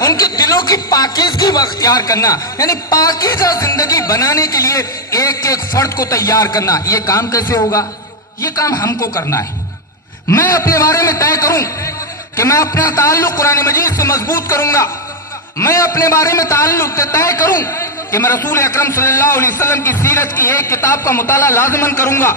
ان کے دلوں کی پاکیزگی اختیار کرنا، یعنی پاکیزہ زندگی بنانے کے لیے ایک ایک فرد کو تیار کرنا. یہ کام کیسے ہوگا؟ یہ کام ہم کو کرنا ہے. میں اپنے بارے میں طے کروں کہ میں اپنا تعلق قرآن مجید سے مضبوط کروں گا. میں اپنے بارے میں تعلق طے کروں کہ میں رسول اکرم صلی اللہ علیہ وسلم کی سیرت کی ایک کتاب کا مطالعہ لازماً کروں گا.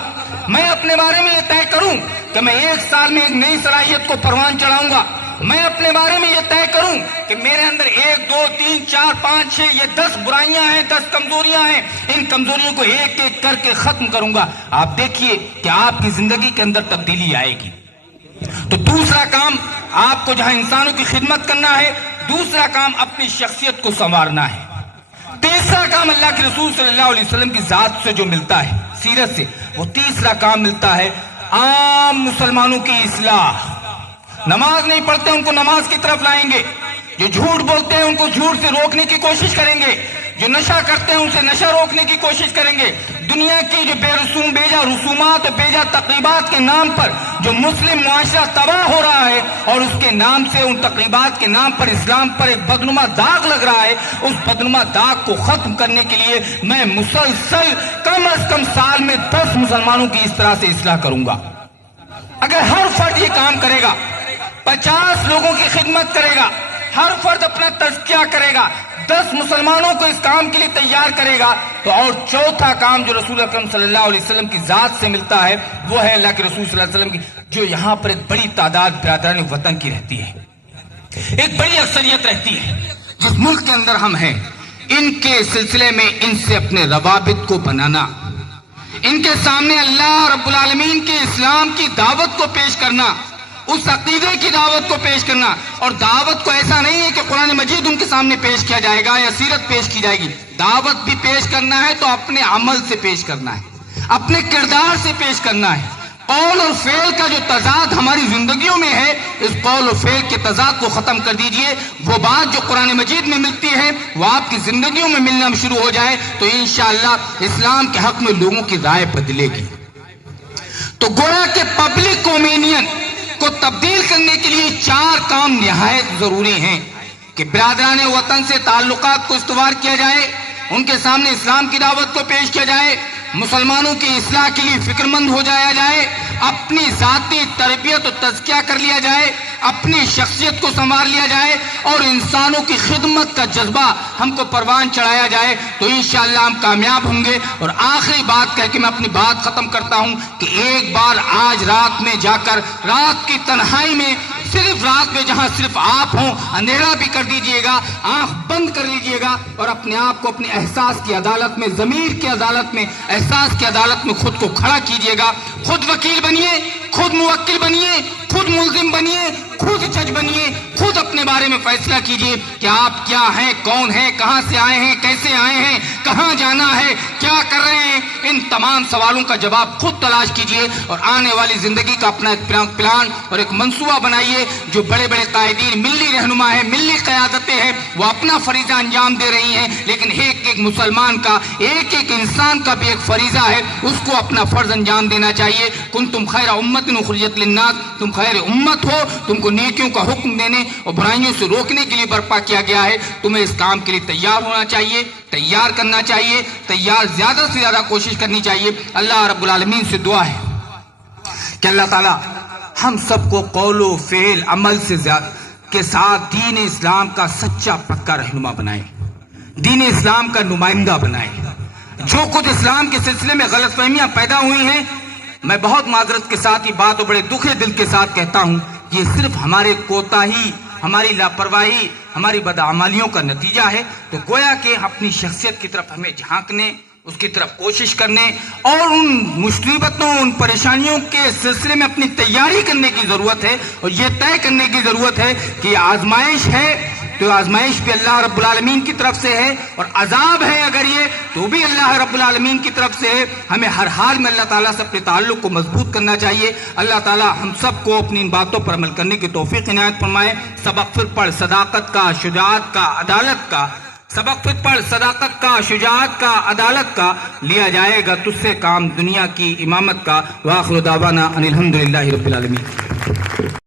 میں اپنے بارے میں یہ طے کروں کہ میں ایک سال میں ایک نئی صلاحیت کو پروان چڑھاؤں گا. میں اپنے بارے میں یہ طے کروں کہ میرے اندر 1 2 3 4 5 6 یہ 10 برائیاں ہیں، 10 کمزوریاں ہیں. ان کمزوریوں کو ایک ایک کر کے ختم کروں گا. آپ دیکھیے کہ آپ کی زندگی کے اندر تبدیلی آئے گی. تو دوسرا کام آپ کو جہاں انسانوں کی خدمت کرنا ہے، دوسرا کام اپنی شخصیت کو سنوارنا ہے. تیسرا کام اللہ کے رسول صلی اللہ علیہ وسلم کی ذات سے جو ملتا ہے، سیرت سے، وہ تیسرا کام ملتا ہے عام مسلمانوں کی اصلاح. نماز نہیں پڑھتے ان کو نماز کی طرف لائیں گے، جو جھوٹ بولتے ہیں ان کو جھوٹ سے روکنے کی کوشش کریں گے، جو نشہ کرتے ہیں ان سے نشہ روکنے کی کوشش کریں گے. دنیا کی جو بیجا رسومات اور بیجا تقریبات کے نام پر جو مسلم معاشرہ تباہ ہو رہا ہے، اور اس کے نام سے، ان تقریبات کے نام پر اسلام پر ایک بدنما داغ لگ رہا ہے، اس بدنما داغ کو ختم کرنے کے لیے میں مسلسل کم از کم سال میں 10 مسلمانوں کی اس طرح سے اصلاح کروں گا. اگر ہر فرد یہ کام کرے گا، 50 لوگوں کی خدمت کرے گا، ہر فرد اپنا تزکیہ کرے گا، 10 مسلمانوں کو اس کام کے لیے تیار کرے گا، تو اور چوتھا کام جو رسول اکرم صلی اللہ علیہ وسلم کی ذات سے ملتا ہے، وہ ہے اللہ کے رسول صلی اللہ علیہ وسلم کی جو یہاں پر ایک بڑی تعداد برادران وطن کی رہتی ہے، ایک بڑی اکثریت رہتی ہے جس ملک کے اندر ہم ہیں. ان کے سلسلے میں ان سے اپنے روابط کو بنانا، ان کے سامنے اللہ رب العالمین کے اسلام کی دعوت کو پیش کرنا، اس عقیدے کی دعوت کو پیش کرنا. اور دعوت کو ایسا نہیں ہے کہ قرآن مجید ان کے سامنے پیش کیا جائے گا یا سیرت پیش کی جائے گی. دعوت بھی پیش کرنا ہے تو اپنے عمل سے پیش کرنا ہے، اپنے کردار سے پیش کرنا ہے. قول اور فعل کا جو تضاد ہماری زندگیوں میں ہے، اس قول اور فعل کے تضاد کو ختم کر دیجئے. وہ بات جو قرآن مجید میں ملتی ہے وہ آپ کی زندگیوں میں ملنا شروع ہو جائے تو انشاءاللہ اسلام کے حق میں لوگوں کی رائے بدلے گی. تو گویا کہ پبلک اوپینین کو تبدیل کرنے کے لیے 4 کام نہایت ضروری ہیں کہ برادران وطن سے تعلقات کو استوار کیا جائے، ان کے سامنے اسلام کی دعوت کو پیش کیا جائے، مسلمانوں کی اصلاح کے لیے فکر مند ہو جایا جائے، اپنی ذاتی تربیت و تزکیہ کر لیا جائے، اپنی شخصیت کو سنوار لیا جائے، اور انسانوں کی خدمت کا جذبہ ہم کو پروان چڑھایا جائے تو انشاءاللہ ہم کامیاب ہوں گے. اور آخری بات کہہ کے میں اپنی بات ختم کرتا ہوں کہ ایک بار آج رات میں جا کر رات کی تنہائی میں، صرف رات میں جہاں صرف آپ ہوں، اندھیرا بھی کر دیجئے گا، آنکھ بند کر لیجئے گا اور اپنے آپ کو اپنے احساس کی عدالت میں، ضمیر کی عدالت میں، احساس کی عدالت میں خود کو کھڑا کیجئے گا. خود وکیل بنیے، خود موکل بنیے، خود ملزم بنیے، خود جج بنیے، خود اپنے بارے میں فیصلہ کیجئے کہ آپ کیا ہیں، کون ہیں، کہاں سے آئے ہیں، کیسے آئے ہیں، کہاں جانا ہے، کیا کر رہے ہیں. ان تمام سوالوں کا جواب خود تلاش کیجئے اور آنے والی زندگی کا اپنا ایک پلان اور ایک منصوبہ بنائیے. جو بڑے بڑے قائدین، ملی رہنما ہیں، ملی قیادتیں ہیں، وہ اپنا فریضہ انجام دے رہی ہیں، لیکن ایک ایک مسلمان کا، ایک ایک انسان کا بھی ایک فریضہ ہے، اس کو اپنا فرض انجام دینا چاہیے. کنتم خیر امت اخرجت للناس، تم خیر امت ہو، تم کو نیکیوں کا حکم دینے اور برائیوں سے روکنے کے لیے برپا کیا گیا ہے. تمہیں اس کام کے لیے تیار ہونا چاہیے، تیار کرنا چاہیے، زیادہ سے زیادہ کوشش کرنی چاہیے. اللہ رب العالمین سے دعا ہے کہ اللہ تعالی ہم سب کو قول و فعل عمل سے کے ساتھ دین اسلام کا سچا پکا رہنما بنائے، دین اسلام کا نمائندہ بنائے. جو کچھ اسلام کے سلسلے میں غلط فہمیاں پیدا ہوئی ہیں، میں بہت معذرت کے ساتھ یہ بات اور بڑے دکھے دل کے ساتھ کہتا ہوں، یہ صرف ہمارے کوتاہی، ہماری لاپرواہی، ہماری بدعمالیوں کا نتیجہ ہے. تو گویا کہ اپنی شخصیت کی طرف ہمیں جھانکنے، اس کی طرف کوشش کرنے اور ان مصیبتوں، ان پریشانیوں کے سلسلے میں اپنی تیاری کرنے کی ضرورت ہے. اور یہ طے کرنے کی ضرورت ہے کہ یہ آزمائش ہے تو آزمائش بھی اللہ رب العالمین کی طرف سے ہے، اور عذاب ہے اگر یہ تو بھی اللہ رب العالمین کی طرف سے ہے. ہمیں ہر حال میں اللہ تعالیٰ سے اپنے تعلق کو مضبوط کرنا چاہیے. اللہ تعالیٰ ہم سب کو اپنی ان باتوں پر عمل کرنے کی توفیق عنایت فرمائے. سبق پھر پڑھ صداقت کا، شجاعت کا، عدالت کا، سبق پھر پڑھ صداقت کا، شجاعت کا، عدالت کا، لیا جائے گا تجھ سے کام دنیا کی امامت کا. وآخر دعوانا ان الحمدللہ رب العالمین.